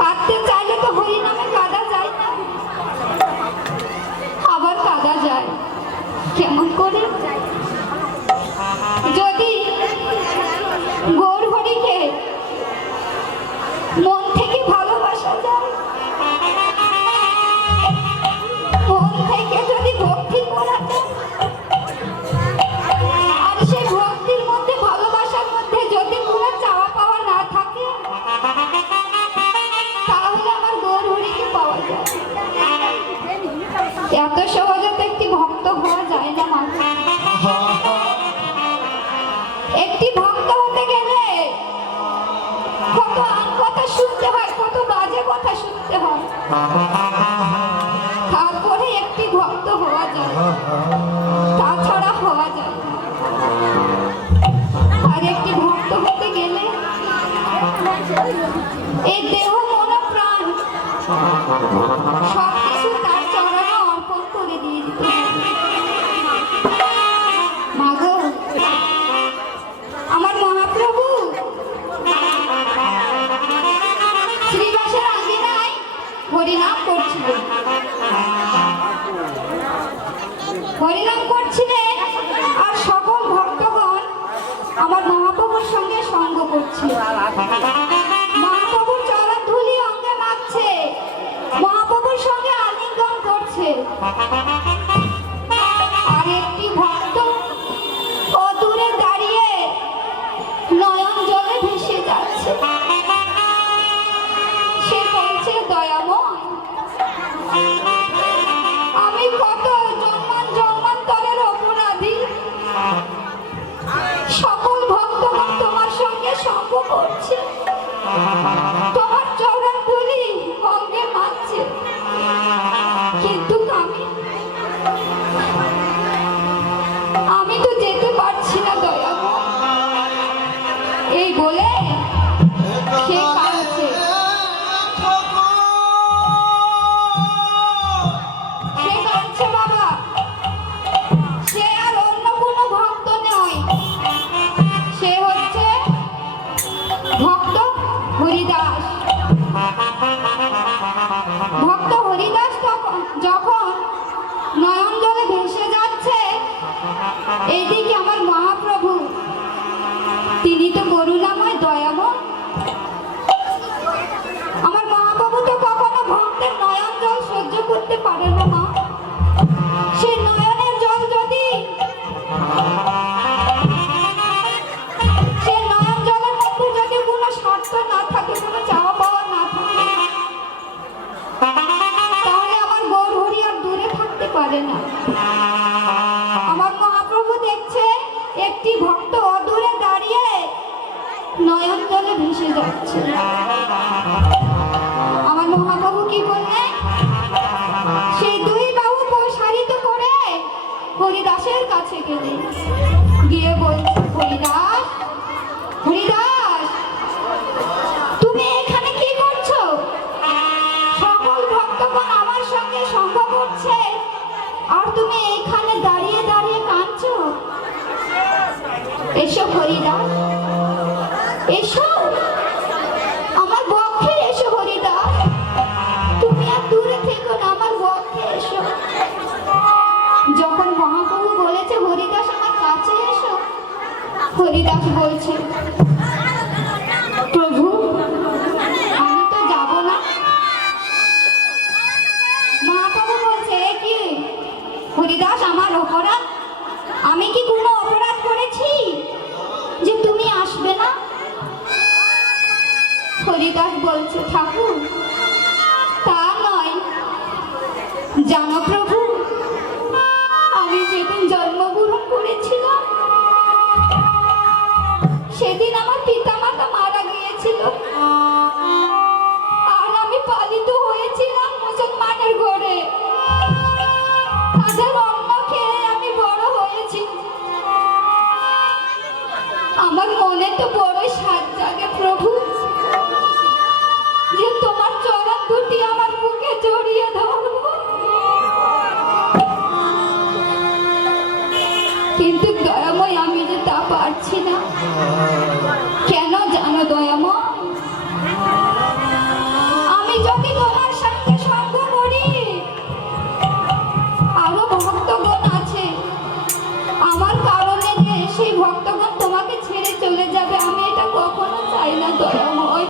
কাঁদতে চাইলে তো হরি নামে কাঁদা যায় না, আবার কাঁদা যায় কেমন করে? যদি গৌর হরিকে মন থেকে ভালোবাসা যায়, মন থেকে যদি ভক্তি করা যায়, আর সেই ভক্তির মধ্যে ভালোবাসার মধ্যে যদি কোনো চাওয়া পাওয়া না থাকে, তাহলে আমার গৌর হরিকে পাওয়া যায়। এত সহজে তো একটি ভক্ত হওয়া যায় না মানুষ। একটি ভক্ত হতে গেলে কত কথা শুনতে হয়, কত বাজে কথা শুনতে হয়, তারপরে একটি ভক্ত হওয়া যায়, তাছাড়া হওয়া যায় না। আর একটি ভক্ত হতে গেলে এই দেহ মন প্রাণ সবকিছু তার চরণে অর্পণ করে দিয়ে দিতে হবে। মাগো, আমার মহাপ্রভু শ্রীবাসের আঙিনায় হরিনাম করছিলেন, হরিনাম করছিলেন, আর সকল ভক্তগণ আমার মহাপ্রভুর সঙ্গে সঙ্গ করছে। মহাপ্রভুর চরণ ধুলি অঙ্গে মাখছে, মহাপ্রভুর সঙ্গে আলিঙ্গন করছে। আর একটি ভক্ত অদূরে দাঁড়িয়ে নয়ন জলে ভেসে যাচ্ছে। সে বলছে, দয়াময়, আমি কত জন্মান্তরের অপরাধী, সকল ভক্তগণ তোমার সঙ্গে সঙ্গ করছে, তোমার চরণ ধুলি অঙ্গে মাখছে, কিন্তু আমি তো যেতে পারছি না দয়াময়। এই বলে সে কাঁদছে। সে কাঁদছে বাবা, সে আর অন্য কোনো ভক্ত নয়, সে হচ্ছে ভক্ত হরিদাস। ভক্ত হরিদাস যখন নয়ন জলে ভেসে যাচ্ছে, এইদিকে আমার মহাপ্রভু, তিনি তো করুণাময় দয়াময়। আমার মহাপ্রভু তো কখনো ভক্তের নয়ন জল সহ্য করতে পারে না মা। সেই নয়নের জল যদি, সেই নয়ন জলের মধ্যে যদি কোনো স্বার্থ না থাকে, কোনো চাওয়া পাওয়া না থাকে, তাহলে আমার গৌর হরি আর দূরে থাকতে পারে না। আমার মহাপ্রভু দেখছে একটি ভক্ত অদূরে দাঁড়িয়ে নয়ন জলে ভেসে যাচ্ছে। আমার মহাপ্রভু কি বললেন? সেই দুই বাহু প্রসারিত করে হরিদাসের কাছে গেলেন, গিয়ে বলছে, হরিদাস, হরিদাস, তুমি এখানে কি করছো? সকল ভক্তগণ আমার সঙ্গে সঙ্গ করছে, আর তুমি এইখানে দাঁড়িয়ে দাঁড়িয়ে কাঁদছো। এসো হরিদাস, এসো আমার বক্ষে এসো হরিদাস, তুমি আর দূরে থেকো না, আমার বক্ষে এসো। যখন মহাপ্রভু বলেছে হরিদাস আমার কাছে এসো, হরিদাস বলছে, প্রভু আমি তো যাব না। মহাপ্রভু বলছে, কি হরিদাস, আমার অপরাধ? আমি কি কোনো অপরাধ করেছি যে তুমি আসবে না? হরিদাস বলছে, ঠাকুর তা নয়, জানো প্রভু, আমি যেদিন জন্মগ্রহণ করেছিলাম সেদিন আমার পিতামাতা মারা গিয়েছিল, আর আমি পালিত হয়েছিলাম মুসলমানের ঘরে। তাদের অন্ন খেয়ে আমি বড় হয়েছি। আমার মনে তো বড়ই সাজ জাগে প্রভু, যে তোমার চরণ দুটি আমার বুকে জড়িয়ে ধরবো। কিন্তু দয়াময় আমি যে তা পারছি না। কেন ভক্তগণ তোমাকে ছেড়ে চলে যাবে, আমি এটা কখনো চাই না দয়া